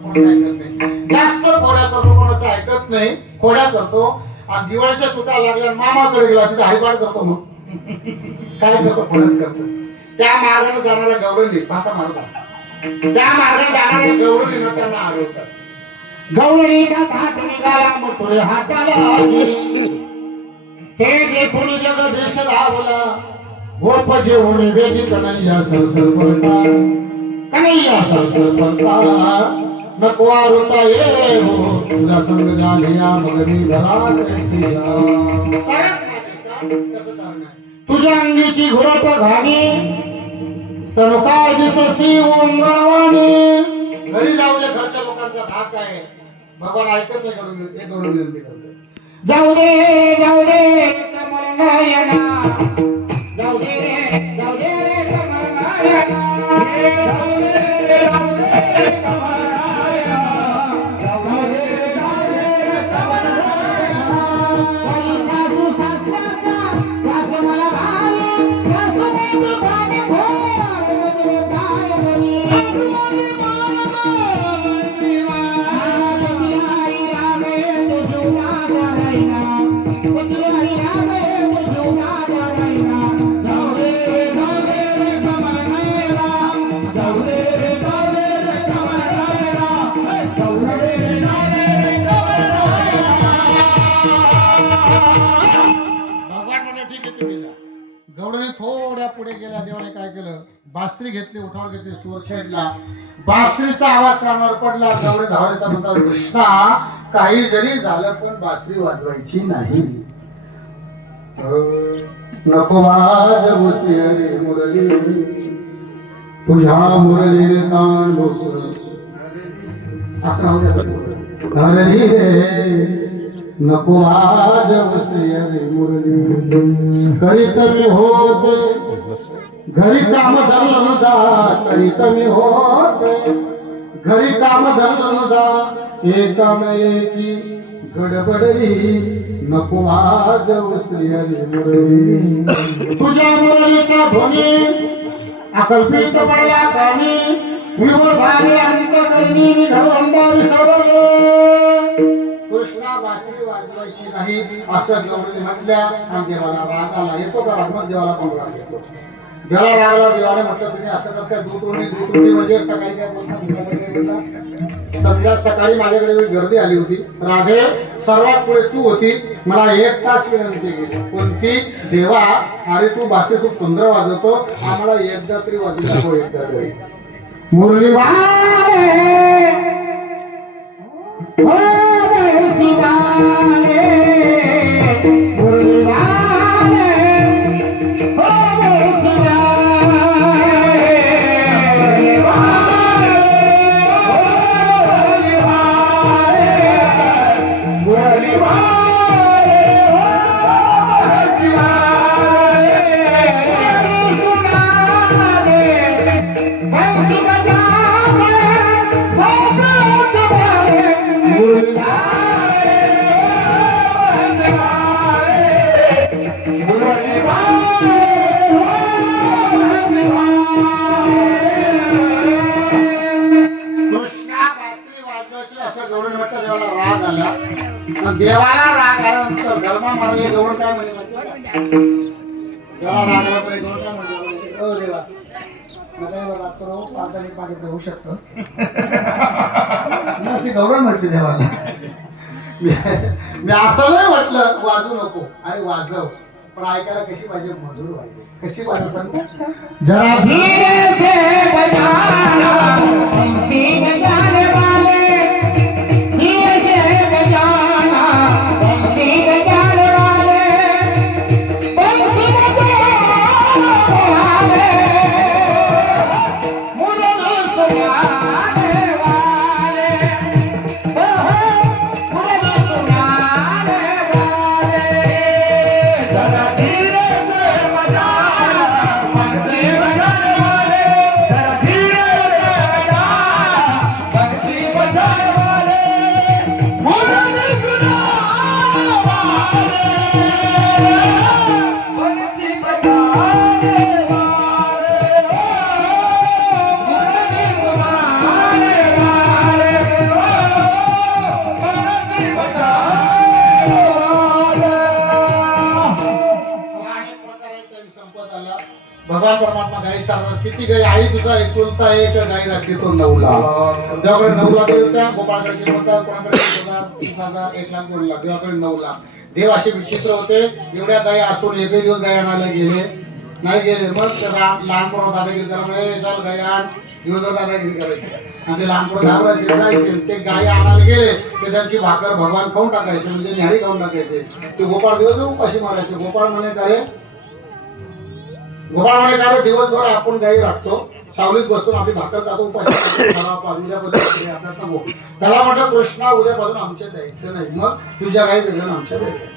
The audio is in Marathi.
जास्त खोड्या करतो, कोणाचं ऐकत नाही, खोड्या करतो. आणि दिवाळीच्या सुट्या लागल्या मामाकडे गेला तिथे हरिपाठ करतो. मग काय करतो? खोड्याच करतो. त्या मार्गाने जाणाऱ्या गवळणी पाहता मारतात, त्या मार्गाने जाणाऱ्या गवळणींना त्यांना आढळतात. गवळणीचा हात निघाला मथुरे हाताला, ते देखून जग देश धावला. गोप जेवून वेदी कन्हैया सरसर पडता, कन्हैया सरसर पडता. नको आरुता ये हो तुझा संग झालिया मगरी घरात सिया. तुझ्या अंगीची घोरट घाणी तनु काय दिससी ओंगळवाणी. घरी जाऊ दे, घरच्या लोकांचा धाक आहे. भगवान ऐकत नाही, कडून एक कडून विनंती करते. जाऊ दे कमल नयना, जाऊ दे रे कमल नयना. गवळणी थोड्या पुढे गेल्या. देवाने काय केलं? बासरी घेतली, उठावर घेतली, सुर छेडला. बासरीचा आवाज कानावर पडला. गवळे धावता म्हणतात, कृष्णा काही जरी झालं पण बासरी वाजवायची नाही. नको वाजवू श्रीहरी मुरली, तुझ्या मुरलीने ताण डोकं असं हरली रे. नको वाजव श्रीहरी मुरली, करीत मी होते घरी काम धंदा. करीत मी होते घरी काम धंदा. एकम एकी गडबडली, नको वाजव श्रीहरी मुरली. तुझ्या मुरलीचा ध्वनी अकल्पित पडला कानी. विवर झाले अंतकरणी, मी घरधंदा विसरले. कृष्णा बासरी वाजवायची नाही असं गवळणी म्हटल्या. आणि देवाला राग आला. येतो का राग? मग देवाला पण राग येतो. देवाला राग आला. देवाने म्हटलं तुम्ही असं कसं दूतोंडी म्हणजे सकाळी काय बोलतात? संध्या सकाळी माझ्याकडे गर्दी आली होती. राधे सर्वात पुढे तू होती. मला 1 तास विनंती केली. कोणती? देवा अरे तू बासरी खूप सुंदर वाजवतो, आम्हाला एकदा तरी वाजू नको. एकदा तरी मुरली देवाला राग आल्यानंतर धर्मा मार्गे गवळ काय म्हणे? देवाला राग आला तर गवळ काय म्हणे? ओ देवा नका राग करू, पाणी पाणी होऊ शकतं. अशी गवळ म्हटली देवाला. मी असं नाही म्हटलं वाजू नको. अरे वाजव, पण ऐकायला कशी पाहिजे? मधुर पाहिजे. कशी पाहिजे सांग? जरा धीरे से बजाना बंसी बजाने वाले, धीरे से बजाना बंसी बजाने वाले, बंसी बजाने वाले, मुरली सुनाने वाले, मुरली सुनाने वाले. जरा धीरे से बजाना बंसी बजाने वाले, जरा धीरे से बजाना चालतात. किती गाई? आई तुझा एकुलता एक गाई राखली तो 9 लाख. देवाकडे 9 लाख होत्या. गोपाळाकडे किती होता? कोणाकडे 20,000, 30,000, 1,00,000, 2,00,000. देवाकडे 9 लाख. देव असे विचित्र होते. एवढ्या गाई असून एकही दिवस गाई आणायला गेले नाही गेले. मग लहानपणा दादागिरी त्याला म्हणे चल गाई आण. दिवसभर दादागिरी करायची आणि ते लहानपण घाबरायचे जायचे. ते गाई आणायला गेले ते त्यांची भाकर भगवान खाऊन टाकायचे, म्हणजे न्याहारी खाऊन टाकायचे. ते गोपाळ दिवसभर उपाशी मारायचे. गोपाळ म्हणे का रे दिवसभर आपण गाई राखतो, सावलीत बसून आपली भाकर खातो, उपाशी उद्यापासून त्याला म्हटलं कृष्णा उद्यापासून आमच्या द्यायचं नाही. मग तुझ्या गाई वेगळं आमच्या वेगळं.